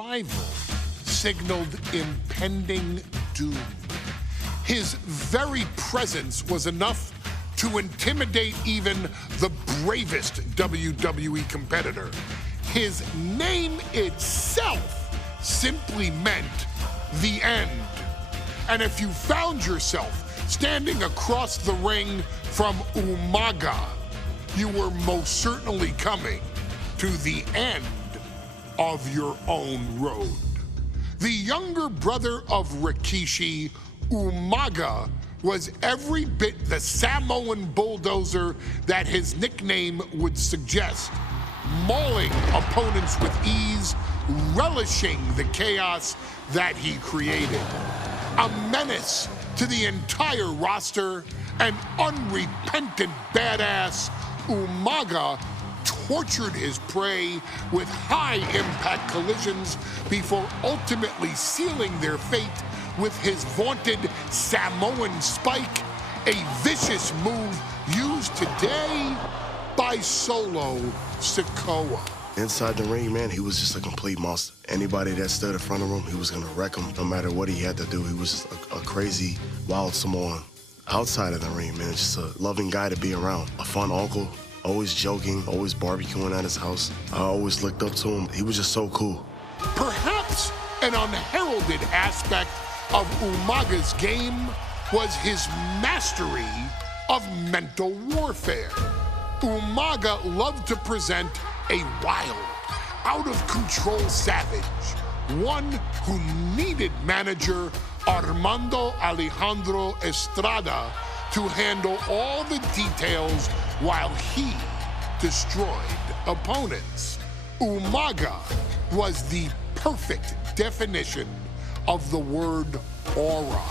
arrival signaled impending doom. His very presence was enough to intimidate even the bravest WWE competitor. His name itself simply meant the end. And if you found yourself standing across the ring from UMAGA, you were most certainly coming to the end of your own road. The younger brother of Rikishi, UMAGA, was every bit the Samoan bulldozer that his nickname would suggest, mauling opponents with ease, relishing the chaos that he created. A menace to the entire roster, an unrepentant badass, UMAGA tortured his prey with high-impact collisions before ultimately sealing their fate with his vaunted Samoan spike, a vicious move used today by Solo Sikoa. Inside the ring, man, he was just a complete monster. Anybody that stood in front of him, he was gonna wreck him no matter what he had to do. He was just a crazy, wild Samoan. Outside of the ring, man, just a loving guy to be around. A fun uncle, always joking, always barbecuing at his house. I always looked up to him. He was just so cool. Perhaps an unheralded aspect of UMAGA's game was his mastery of mental warfare. UMAGA loved to present a wild, out-of-control savage, one who needed manager Armando Alejandro Estrada to handle all the details while he destroyed opponents. UMAGA was the perfect definition of the word aura.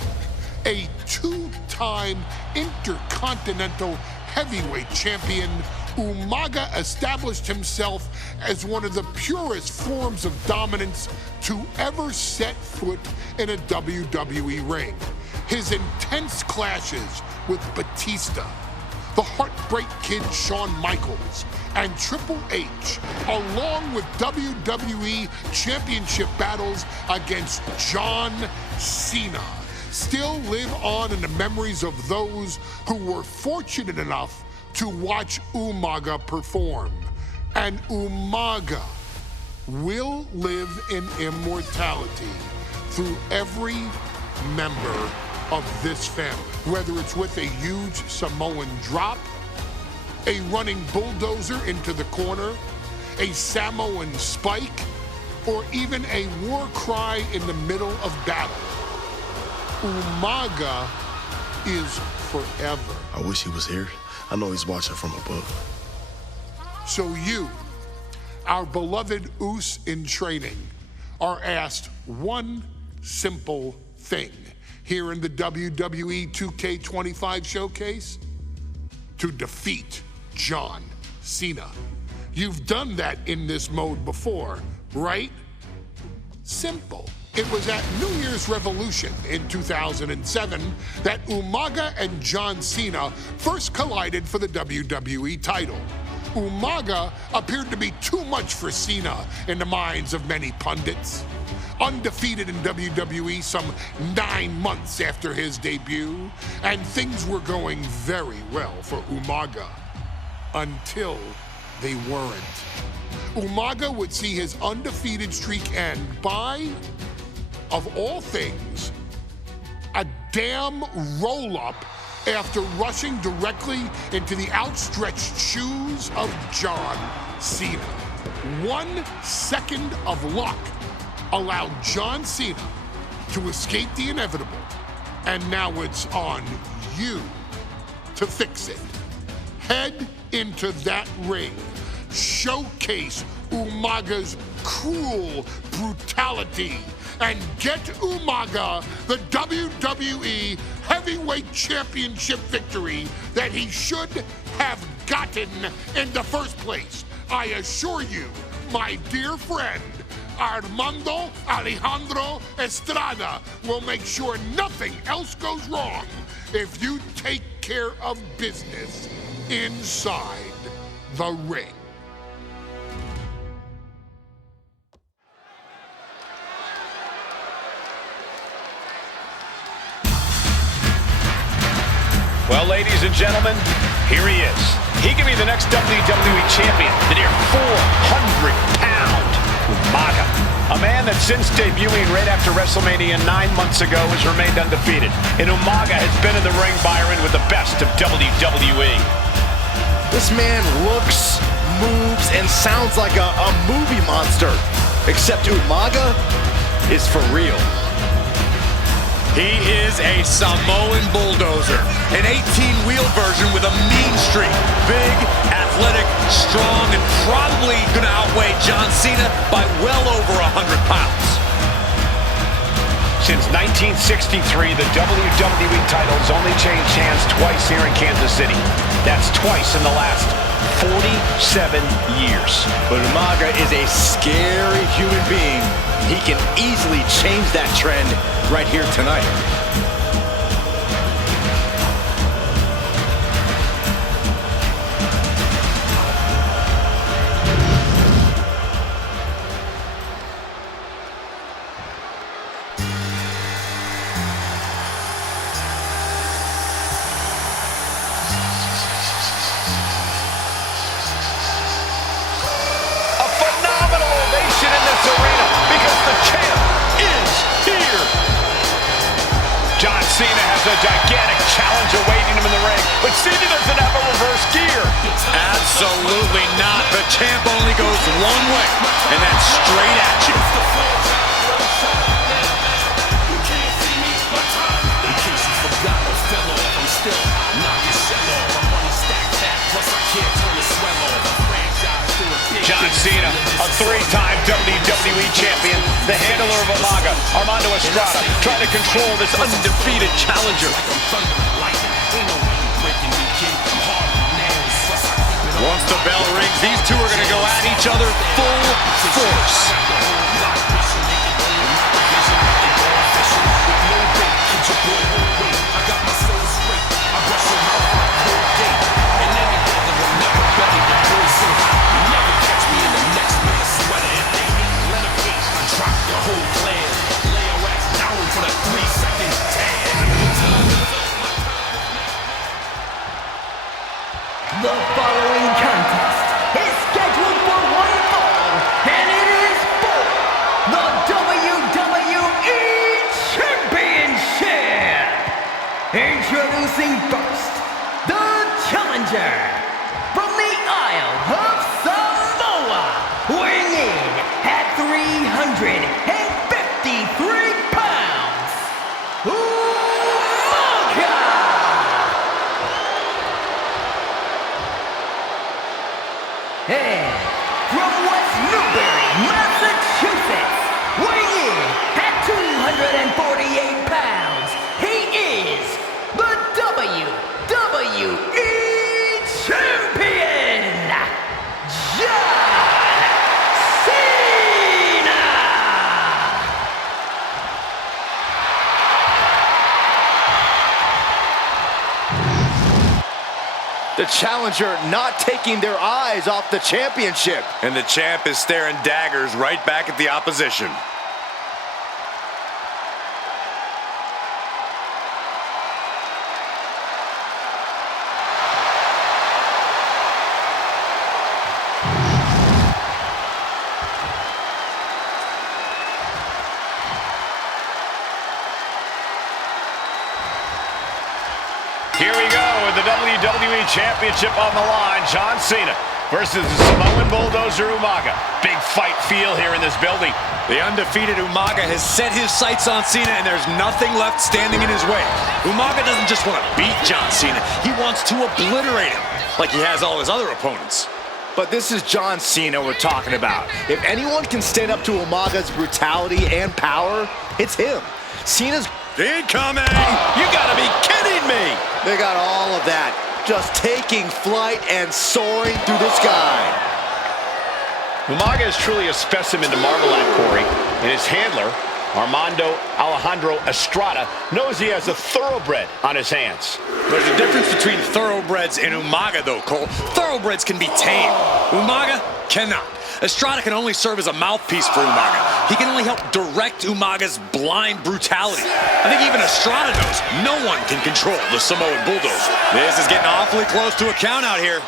A two-time intercontinental heavyweight champion, UMAGA established himself as one of the purest forms of dominance to ever set foot in a WWE ring. His intense clashes with Batista, the Heartbreak Kid Shawn Michaels, and Triple H, along with WWE Championship battles against John Cena, still live on in the memories of those who were fortunate enough to watch UMAGA perform. And UMAGA will live in immortality through every member of this family, whether it's with a huge Samoan drop, a running bulldozer into the corner, a Samoan spike, or even a war cry in the middle of battle. UMAGA is forever. I wish he was here. I know he's watching from above. So you, our beloved Us in training, are asked one simple thing here in the WWE 2K25 showcase: to defeat John Cena. You've done that in this mode before, right? Simple. It was at New Year's Revolution in 2007 that UMAGA and John Cena first collided for the WWE title. UMAGA appeared to be too much for Cena in the minds of many pundits. Undefeated in WWE some 9 months after his debut, and things were going very well for UMAGA until they weren't. UMAGA would see his undefeated streak end by, of all things, a damn roll-up after rushing directly into the outstretched shoes of John Cena. 1 second of luck allowed John Cena to escape the inevitable, and now it's on you to fix it. Head into that ring, showcase UMAGA's cruel brutality, and get UMAGA the WWE Heavyweight Championship victory that he should have gotten in the first place. I assure you, my dear friend, Armando Alejandro Estrada will make sure nothing else goes wrong if you take care of business inside the ring. Well, ladies and gentlemen, here he is. He could be the next WWE champion, the near 400-pound UMAGA. A man that since debuting right after WrestleMania 9 months ago has remained undefeated. And UMAGA has been in the ring, Byron, with the best of WWE. This man looks, moves, and sounds like a movie monster. Except UMAGA is for real. He is a Samoan bulldozer, an 18-wheel version with a mean streak. Big, athletic, strong, and probably going to outweigh John Cena by well over 100 pounds. Since 1963, the WWE titles only changed hands twice here in Kansas City. That's twice in the last 47 years. But UMAGA is a scary human being. He can easily change that trend right here tonight. Cena has a gigantic challenge awaiting him in the ring, but Cena doesn't have a reverse gear. Absolutely not. The champ only goes one way, and that's straight at you. John Cena, a three-time WWE champion, the handler of UMAGA, Armando Estrada, trying to control this undefeated challenger. Once the bell rings, these two are going to go at each other full force. The following contest is scheduled for one fall, and it is for the WWE Championship. Introducing first, the challenger from the Isle of Samoa, weighing in at 353 pounds, UMAGA. And from West Newbury, Massachusetts, weighing in at 248 pounds, he is the WWE Champion, John Cena! The challenger not taking their eyes off the championship. And the champ is staring daggers right back at the opposition. Here we go with the WWE Championship on the line. John Cena versus the Samoan bulldozer UMAGA. Big fight feel here in this building. The undefeated UMAGA has set his sights on Cena, and there's nothing left standing in his way. UMAGA doesn't just want to beat John Cena, he wants to obliterate him, like he has all his other opponents. But this is John Cena we're talking about. If anyone can stand up to UMAGA's brutality and power, it's him. Cena's incoming! You gotta be kidding me! They got all of that, just taking flight and soaring through the sky. UMAGA is truly a specimen to marvel at, Corey, and his handler Armando Alejandro Estrada knows he has a thoroughbred on his hands. There's a difference between thoroughbreds and Umaga, though, Cole. Thoroughbreds can be tamed. Umaga cannot. Estrada can only serve as a mouthpiece for Umaga. He can only help direct Umaga's blind brutality. I think even Estrada knows no one can control the Samoan Bulldozer. This is getting awfully close to a count out here.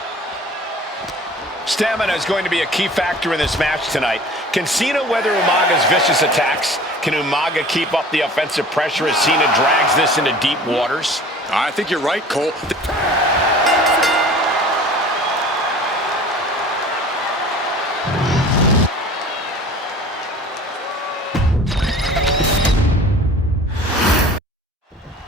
Stamina is going to be a key factor in this match tonight. Can CENA weather Umaga's vicious attacks? Can Umaga keep up the offensive pressure as CENA drags this into deep waters? I think you're right, Cole.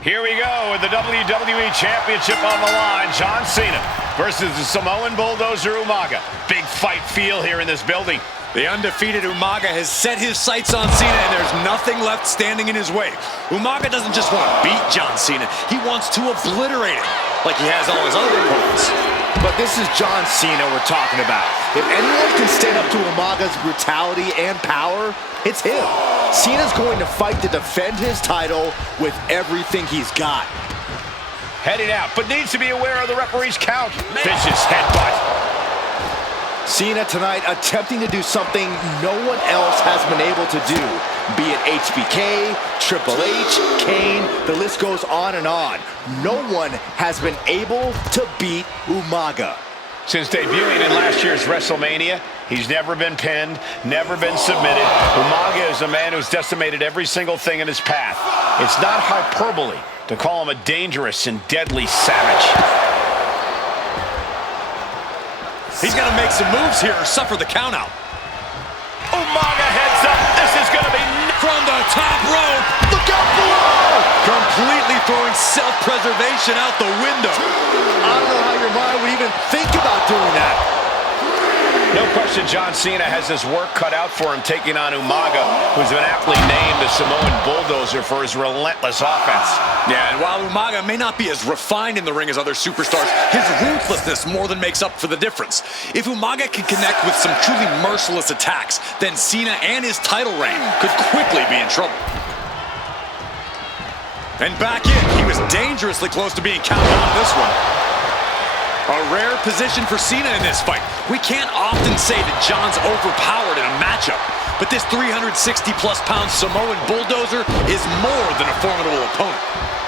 Here we go with the WWE Championship on the line. John Cena versus the Samoan Bulldozer Umaga. Big fight feel here in this building. The undefeated Umaga has set his sights on Cena, and there's nothing left standing in his way. Umaga doesn't just want to beat John Cena, he wants to obliterate him, like he has all his other opponents. But this is John Cena we're talking about. If anyone can stand up to Umaga's brutality and power, it's him. Cena's going to fight to defend his title with everything he's got. Heading out, but needs to be aware of the referee's count. Vicious headbutt. Cena tonight attempting to do something no one else has been able to do. Be it HBK, Triple H, Kane, the list goes on and on. No one has been able to beat Umaga. Since debuting in last year's WrestleMania, he's never been pinned, never been submitted. Umaga is a man who's decimated every single thing in his path. It's not hyperbole to call him a dangerous and deadly savage. He's got to make some moves here or suffer the countout. Umaga heads up. This is going to be from the top rope. Look out below! Completely throwing self-preservation out the window. I don't know how your mind would even think about doing that. No question John Cena has his work cut out for him taking on Umaga, who's been aptly named the Samoan Bulldozer for his relentless offense. Yeah, and while Umaga may not be as refined in the ring as other superstars, his ruthlessness more than makes up for the difference. If Umaga can connect with some truly merciless attacks, then Cena and his title reign could quickly be in trouble. And back in, he was dangerously close to being counted out of this one. A rare position for Cena in this fight. We can't often say that John's overpowered in a matchup, but this 360-plus pound Samoan Bulldozer is more than a formidable opponent.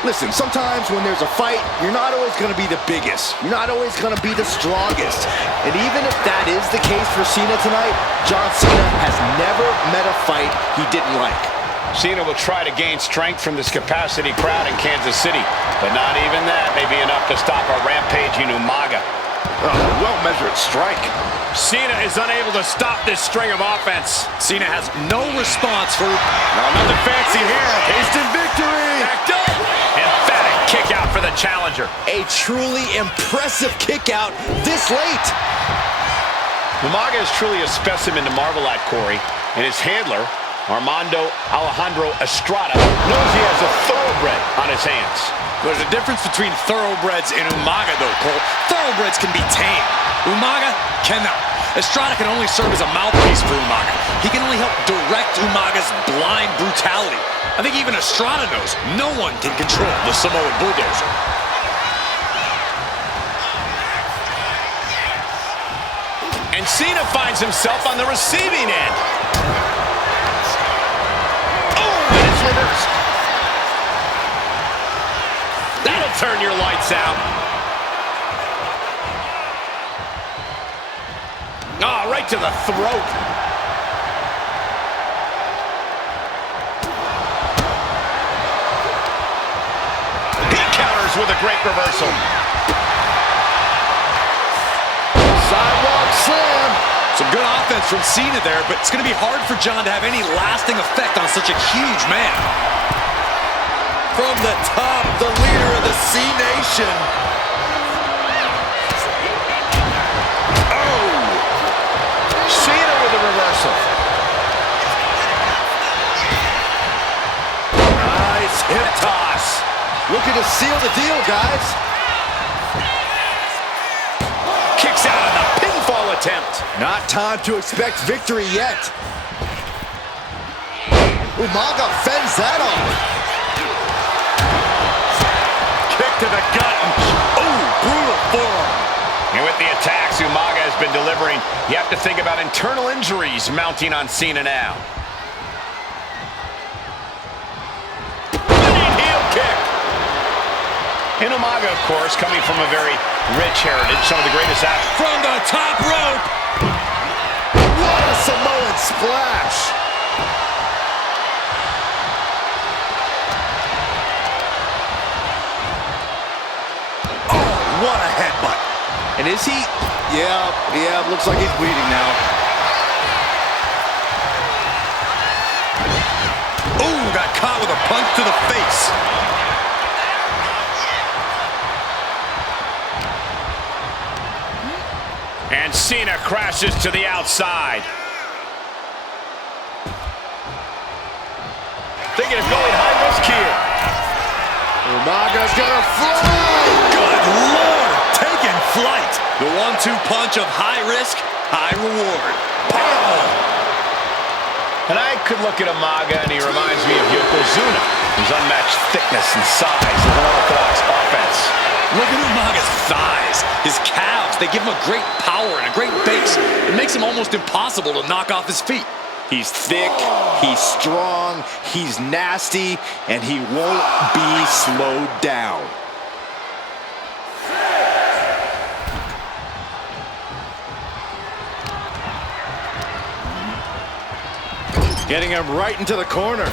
Listen, sometimes when there's a fight, you're not always going to be the biggest. You're not always going to be the strongest. And even if that is the case for Cena tonight, John Cena has never met a fight he didn't like. Cena will try to gain strength from this capacity crowd in Kansas City, but not even that may be enough to stop a rampaging Umaga. Well-measured strike. Cena is unable to stop this string of offense. Cena has no response for... No, nothing fancy here. Instant victory. Backed up. Emphatic kick out for the challenger. A truly impressive kick out this late. Umaga is truly a specimen to marvel at, Corey, and his handler, Armando Alejandro Estrada, knows he has a thoroughbred on his hands. There's a difference between thoroughbreds and Umaga, though, Cole. Thoroughbreds can be tamed. Umaga cannot. Estrada can only serve as a mouthpiece for Umaga. He can only help direct Umaga's blind brutality. I think even Estrada knows no one can control the Samoan Bulldozer. And Cena finds himself on the receiving end. Reversed. That'll turn your lights out. Oh, right to the throat. He counters with a great reversal. Sidewalk slam. Some good offense from Cena there, but it's going to be hard for John to have any lasting effect on such a huge man. From the top, the leader of the C Nation. Oh! Cena with a reversal. Nice hip toss. Looking to seal the deal, guys. Kicks out on the pinfall attempt. Not time to expect victory yet. Umaga fends that off. Kick to the gut. Oh, brutal forearm. And with the attacks Umaga has been delivering, you have to think about internal injuries mounting on CENA now. Running heel kick. And Umaga, of course, coming from a very rich heritage, some of the greatest athletes. From the top rope. What a Samoan splash. Oh, what a headbutt. And is he? Yeah, looks like he's bleeding now. Ooh, got caught with a punch to the face. And CENA crashes to the outside. Thinking of going high risk here. Umaga's gonna fly. Good Lord, taking flight. The 1-2 punch of high risk, high reward. Pow! And I could look at Umaga and he reminds me of Yokozuna, whose unmatched thickness and size of unorthodox offense. Look at Umaga's thighs, his calves. They give him a great power and a great base. It makes him almost impossible to knock off his feet. He's thick, he's strong, he's nasty, and he won't be slowed down. Getting him right into the corner.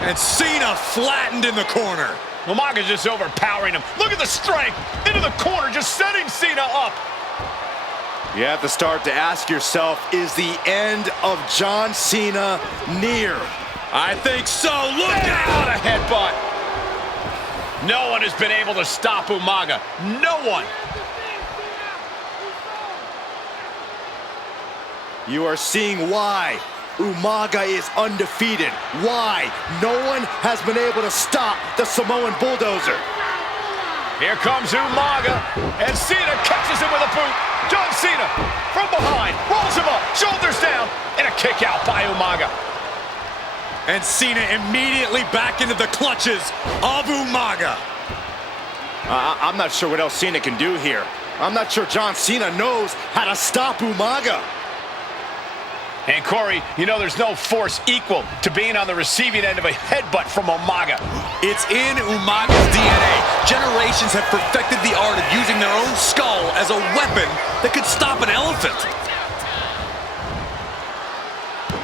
And CENA flattened in the corner. Umaga's just overpowering him. Look at the strength into the corner, just setting CENA up. You have to start to ask yourself, is the end of John Cena near? I think so. Look Out out! a headbutt. No one has been able to stop Umaga. No one. You are seeing why Umaga is undefeated. Why no one has been able to stop the Samoan bulldozer. Here comes Umaga, and CENA catches him with a boot. John Cena from behind, rolls him up, shoulders down, and a kick out by Umaga. And CENA immediately back into the clutches of Umaga. I'm not sure what else Cena can do here. I'm not sure John Cena knows how to stop Umaga. And Corey, you know there's no force equal to being on the receiving end of a headbutt from Umaga. It's in Umaga's DNA. Generations have perfected the art of using their own skull as a weapon that could stop an elephant.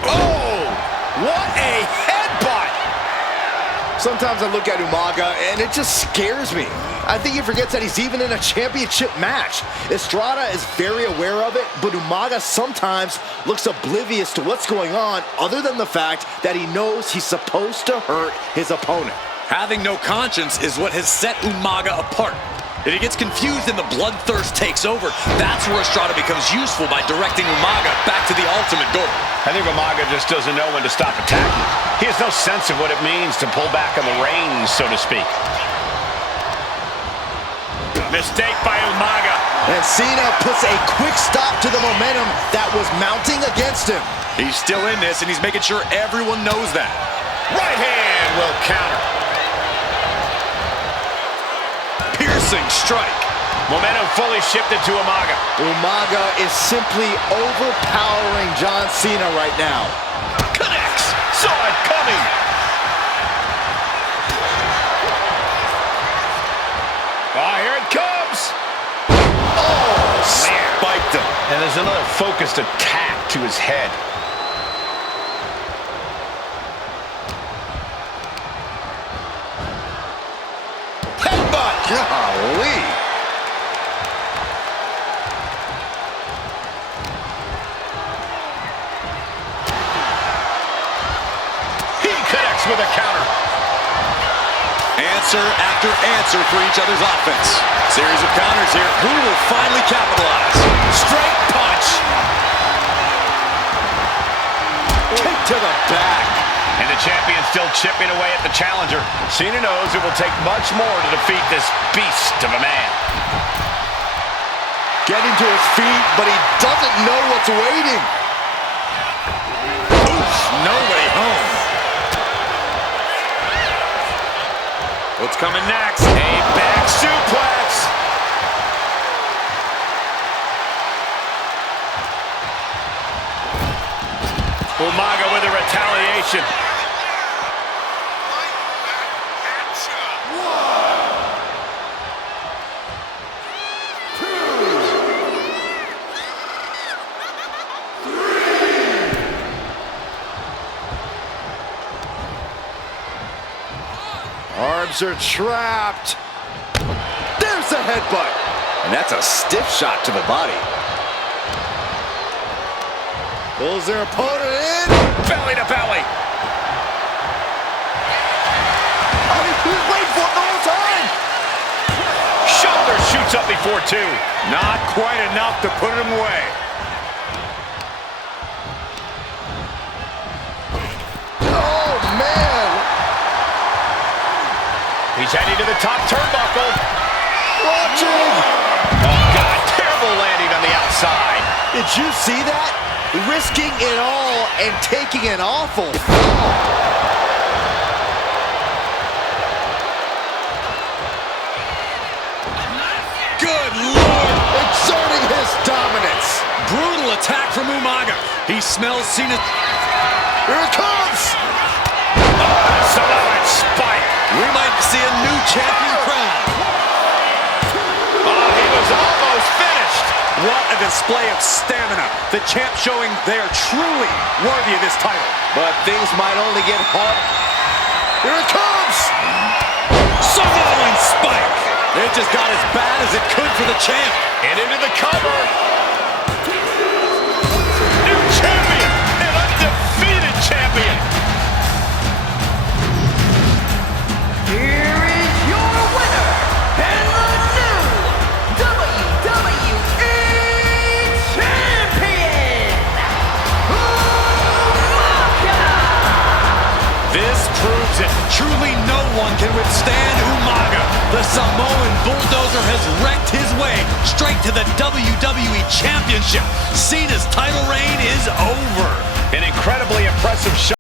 Oh, what a headbutt! Sometimes I look at Umaga and it just scares me. I think he forgets that he's even in a championship match. Estrada is very aware of it, but Umaga sometimes looks oblivious to what's going on other than the fact that he knows he's supposed to hurt his opponent. Having no conscience is what has set Umaga apart. If he gets confused and the bloodthirst takes over, that's where Estrada becomes useful by directing Umaga back to the ultimate goal. I think Umaga just doesn't know when to stop attacking. He has no sense of what it means to pull back on the reins, so to speak. Mistake by Umaga. And Cena puts a quick stop to the momentum that was mounting against him. He's still in this, and he's making sure everyone knows that. Right hand will counter. Piercing strike. Momentum fully shifted to Umaga. Umaga is simply overpowering John Cena right now. Connects. Saw it coming. Here it comes. Oh, spiked him. And there's another focused attack to his head. Headbutt! Golly! He connects with a counter. Answer after answer for each other's offense. Series of counters here. Who will finally capitalize? Straight punch. Kick to the back. And the champion still chipping away at the challenger. Cena knows it will take much more to defeat this beast of a man. Getting to his feet, but he doesn't know what's waiting. Oof, no way home. What's coming next? A back suplex. Umaga with a retaliation. Arms are trapped. There's the headbutt. And that's a stiff shot to the body. Pulls their opponent in. Belly to belly. Oh, he was waiting for it the whole time. Shoulder shoots up before two. Not quite enough to put him away. Oh, man. He's heading to the top turnbuckle. Watching. Oh, God, terrible landing on the outside. Did you see that? Risking it all and taking an awful fall. Good Lord. Exerting his dominance. Brutal attack from Umaga. He smells CENA. Here it comes. Samoan spike. We might see a new champion crown. Oh, he was almost finished. What a display of stamina. The champ showing they are truly worthy of this title. But things might only get hard. Here it comes. Samoan spike. It just got as bad as it could for the champ. And into the cover. New champion. An undefeated champion. Here is your winner, and the new WWE Champion, Umaga! This proves it. Truly no one can withstand Umaga. The Samoan bulldozer has wrecked his way straight to the WWE Championship. CENA's title reign is over. An incredibly impressive shot.